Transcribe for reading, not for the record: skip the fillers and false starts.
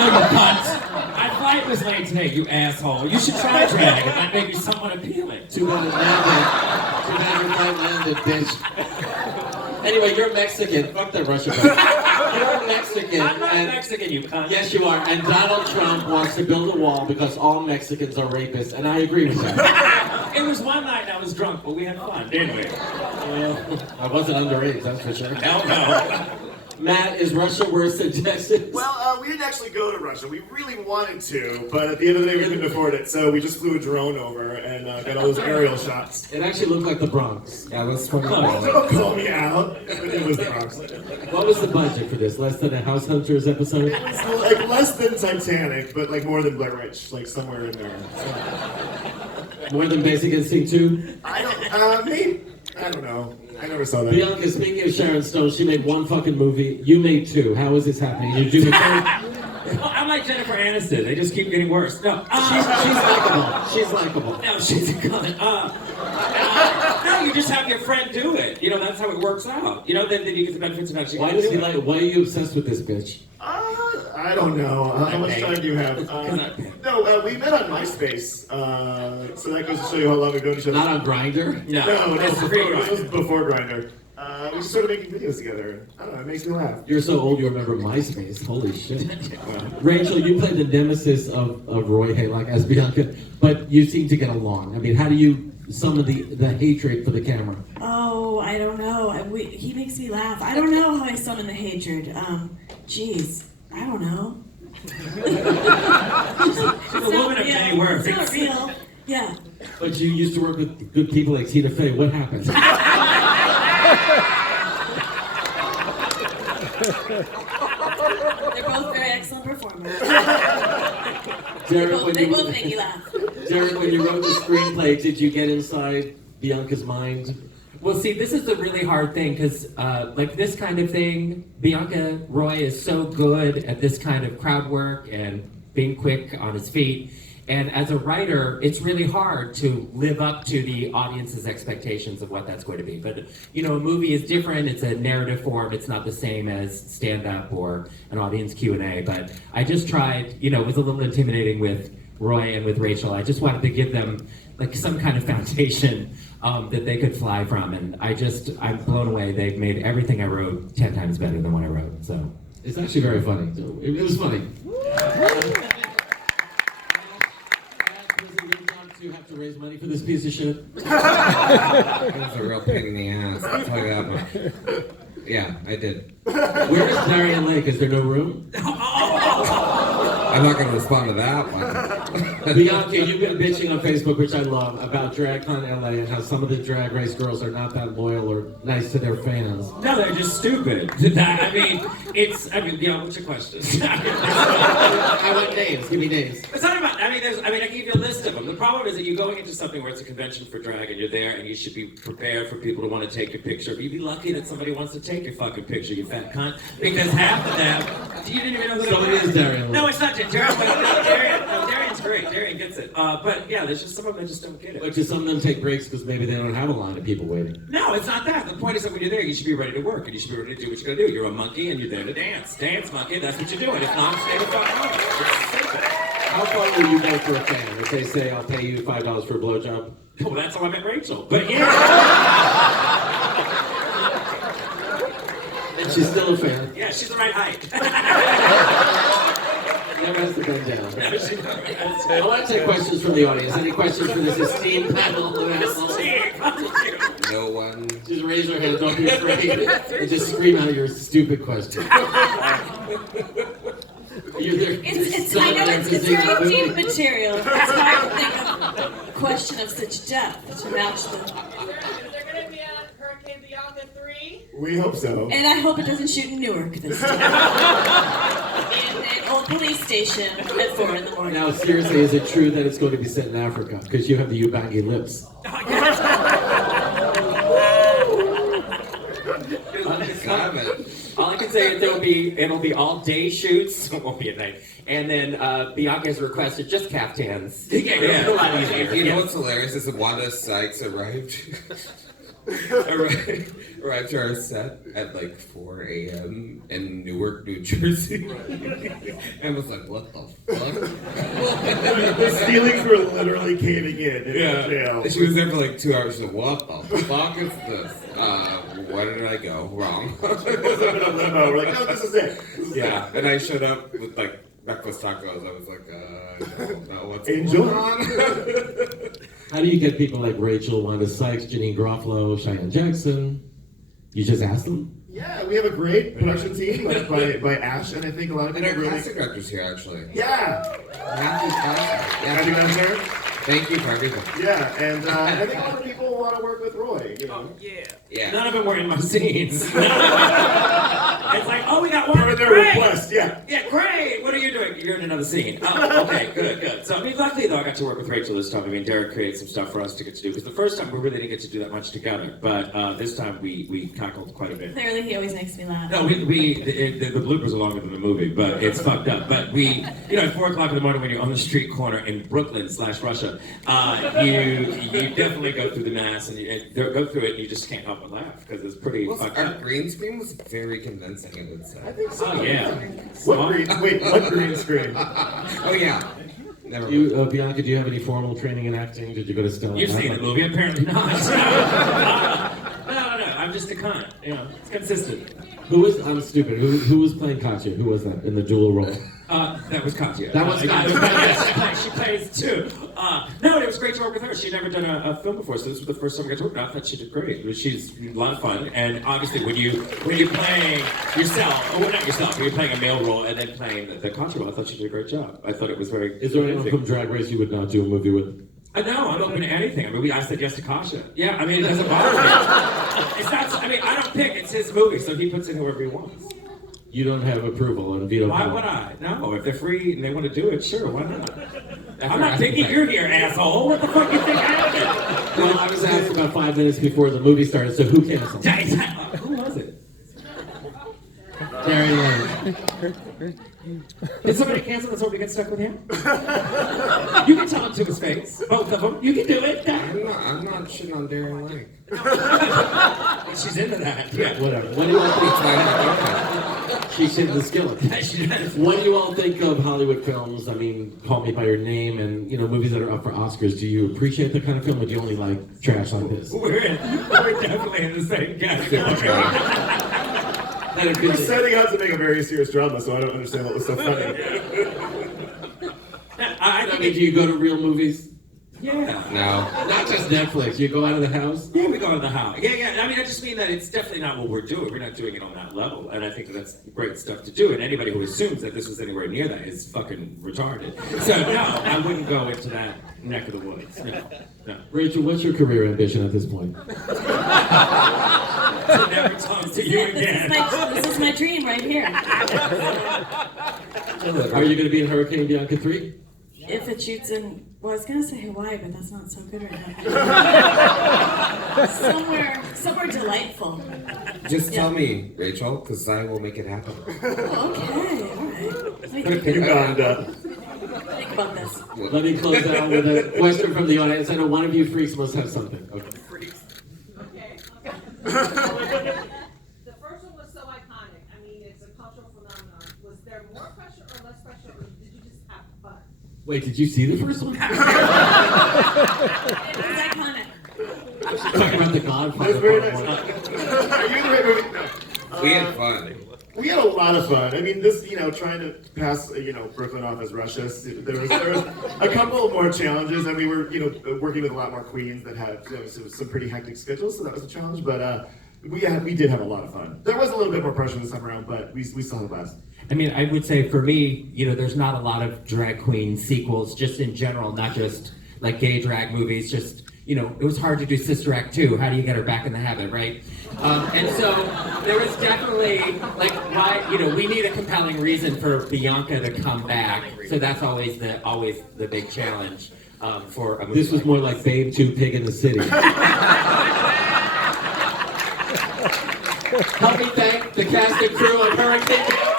No, you cunt. My flight was late today, you asshole. You should try drag. It might make you somewhat appealing. Too bad your flight landed, bitch. Anyway, you're Mexican. Fuck that Russia. You're Mexican. I'm not Mexican, you cunt. Yes, you are. And Donald Trump wants to build a wall because all Mexicans are rapists, and I agree with that. It was one night and I was drunk, but we had fun, didn't we? I wasn't underage, that's for sure. Hell no. Matt, is Russia worse than Texas? Well, we didn't actually go to Russia. We really wanted to, but at the end of the day, we couldn't afford it. So we just flew a drone over and got all those aerial shots. It actually looked like the Bronx. Yeah, let's talk Don't call me out. It was the Bronx. What was the budget for this? Less than a House Hunters episode? It was like less than Titanic, but like more than Blair Witch, like somewhere in there. So. More than Basic Instinct 2? I don't, maybe. I don't know. I never saw that. Bianca, speaking of Sharon Stone, she made one fucking movie. You made two. How is this happening? You do the third? Well, I'm like Jennifer Aniston. They just keep getting worse. No, she's likable. She's likable. No, she's a cunt. No, you just have your friend do it. You know, that's how it works out. You know, then you get the benefits of actually. Why are you obsessed with this bitch? I don't know. How much time do you have? No, we met on MySpace. So that goes to show you how long we've known each other. Not on Grindr? No, this was before Grindr. We just started making videos together. I don't know, it makes me laugh. You're so old you remember MySpace. Holy shit. Rachel, you played the nemesis of Roy Haylock as Bianca, but you seem to get along. I mean, how do you summon the hatred for the camera? Oh, I don't know. He makes me laugh. I don't know how I summon the hatred. Geez, I don't know. She's a woman of many words. It's not real. Yeah. But you used to work with good people like Tina Fey. What happened? They're both very excellent performers. Derek, they both make you laugh. Derek, when you wrote the screenplay, did you get inside Bianca's mind? Well, see, this is a really hard thing because, like this kind of thing, Bianca Roy is so good at this kind of crowd work and being quick on his feet. And as a writer, it's really hard to live up to the audience's expectations of what that's going to be. But, you know, a movie is different. It's a narrative form. It's not the same as stand-up or an audience Q&A. But I just tried, you know, it was a little intimidating with Roy and with Rachel. I just wanted to give them, like, some kind of foundation that they could fly from. And I'm blown away. They've made everything I wrote 10 times better than what I wrote. So it's actually very funny. It was funny. You have to raise money for this piece of shit? It was a real pain in the ass, I'll tell you that much. Yeah, I did. Where is Darienne Lake? Is there no room? I'm not going to respond to that one. Bianca, you've been bitching on Facebook, which I love, about DragCon LA and how some of the drag race girls are not that loyal or nice to their fans. No, they're just stupid. You know, what's your question? I want names. Give me names. It's not about, I can give you a list of them. The problem is that you're going into something where it's a convention for drag and you're there and you should be prepared for people to want to take your picture. But you'd be lucky that somebody wants to take your fucking picture, you fat cunt. Because half of them, you didn't even know who they were. So it is Darienne. No, it's not Darienne's great. Darienne gets it. But yeah, there's just some of them that just don't get it. But just some of them take breaks because maybe they don't have a line of people waiting. No, it's not that. The point is that when you're there, you should be ready to work and you should be ready to do what you gotta do. You're a monkey and you're there to dance. Dance, monkey, that's what you're doing. If not, stay the fuck home. It's simple. How far will you go for a fan? If they say, I'll pay you $5 for a blowjob? Well, that's how I met Rachel. But yeah. And she's still a fan. Yeah, she's the right height. Never has to come down. I want to take questions from the audience. Any questions for this esteemed panel of assholes? No one. Just raise your hand, don't be afraid, and just scream out your stupid question. It's very deep material. It's hard to think of a question of such depth to match the... Is there going to be a Hurricane Bianca 3? We hope so. And I hope it doesn't shoot in Newark this time. In an old police station at 4 in the morning. Now, seriously, is it true that it's going to be set in Africa? Because you have the Ubangi lips. All I can say is it'll be all day shoots, so it won't be at night. And then Bianca has requested just caftans. You know what's hilarious is that Wanda Sykes arrived. arrived to our set at like 4 a.m. in Newark, New Jersey. And was like, what the fuck? The ceilings were literally caving in the jail. She was there for like 2 hours. She's like, what the fuck is this? Where did I go wrong? It was a bit of limbo. We're like, no, this is it. Yeah, and I showed up with like breakfast tacos. I was like, I don't know what's Enjoy. going on. How do you get people like Rachel, Wanda, Sykes, Janine Garofalo, Cheyenne Jackson? You just ask them? Yeah, we have a great production team led by Ash, and I think a lot of And people our really. casting director's here, actually. Yeah. Matthew Casting. Matthew Gunther. Thank you for everything. Yeah, and I think a lot of people want to work with Roy. You know. Yeah. None of them were in my scenes. It's like, oh, we got one. Or their Great. request, yeah. Yeah, great. What are you doing? You're in another scene. Oh, okay, good. So, I mean, luckily, though, I got to work with Rachel this time. I mean, Derek created some stuff for us to get to do. Because the first time, we really didn't get to do that much together. But this time, we tackled quite a bit. Clearly, he always makes me laugh. No, the bloopers are longer than the movie, but it's fucked up. But at 4 o'clock in the morning when you're on the street corner in Brooklyn/Russia, you definitely go through the mass and you go through it and you just can't help but laugh because it's pretty fucked Our up. green screen was very convincing, I would say. I think so. Oh, yeah. What green screen? Oh, yeah. Never mind. You, Bianca, do you have any formal training in acting? Did you go to Stella? You've seen the movie, apparently not. No, I'm just a cunt. You know, it's consistent. I'm stupid. Who was playing Katya? Who was that in the dual role? That was Katya. That was Katya. She plays too. No, it was great to work with her. She'd never done a film before, so this was the first time I got to work with her. I thought she did great. She's a lot of fun, and obviously when you're playing yourself, or not yourself, when you're playing a male role and then playing the Katya role, I thought she did a great job. I thought it was very. Is there anyone from Drag Race you would not do a movie with? No, I'm open to anything. I mean, I said yes to Kasha. Yeah, I mean, it doesn't bother me. It's not. I mean, I don't pick. It's his movie, so he puts in whoever he wants. You don't have approval on veto. Why power. would I? No, if they're free and they want to do it, sure, why not? I'm not thinking you're here, asshole. What the fuck you think I am? Well, I was asked about 5 minutes before the movie started, so who canceled? Who was it? Darienne. Did somebody cancel and somebody get stuck with him? You can tell him to his face. Both of them. You can do it. I'm not shitting on Darienne Lake. She's into that. Yeah. Whatever. What do you all think? She's in the skillet. What do you all think of Hollywood films? I mean, Call Me by Your Name and movies that are up for Oscars. Do you appreciate the kind of film, or do you only like trash like this? We're definitely in the same category. We're setting out to make a very serious drama, so I don't understand what was so funny. I mean, do you go to real movies? Yeah. No. Not just Netflix. You go out of the house? Yeah, we go to the house. Yeah. I mean, I just mean that it's definitely not what we're doing. We're not doing it on that level. And I think that's great stuff to do. And anybody who assumes that this was anywhere near that is fucking retarded. So, no, I wouldn't go into that neck of the woods. No. Rachel, what's your career ambition at this point? To never talk to you again. This is my dream right here. Are you going to be in Hurricane Bianca 3? If it shoots in, well, I was gonna say Hawaii, but that's not so good right now. somewhere delightful. Just tell me, Rachel, because I will make it happen. Oh, okay, all right. Uganda. Think about this. Let me close out with a question from the audience. I know one of you freaks must have something. Okay. Okay. The first one was so iconic. I mean, it's a cultural phenomenon. Was there more pressure or less pressure, or did you just have fun? Wait, did you see the first one? It was iconic. Talking about The Godfather. That's very Part nice. One. Are you in the right movie? No. We had fun. We had a lot of fun. I mean, this, trying to pass, Brooklyn off as Russia, there was a couple of more challenges, and we were, working with a lot more queens that had some pretty hectic schedules, so that was a challenge, but we did have a lot of fun. There was a little bit more pressure this time around, but we still had a blast. I mean, I would say for me, there's not a lot of drag queen sequels, just in general, not just like gay drag movies, just, it was hard to do Sister Act 2. How do you get her back in the habit, right? And so there was definitely, why, we need a compelling reason for Bianca to come back. So that's always the big challenge for a movie. This was more like Babe 2, Pig in the City. Help me thank the cast and crew of Hurricane.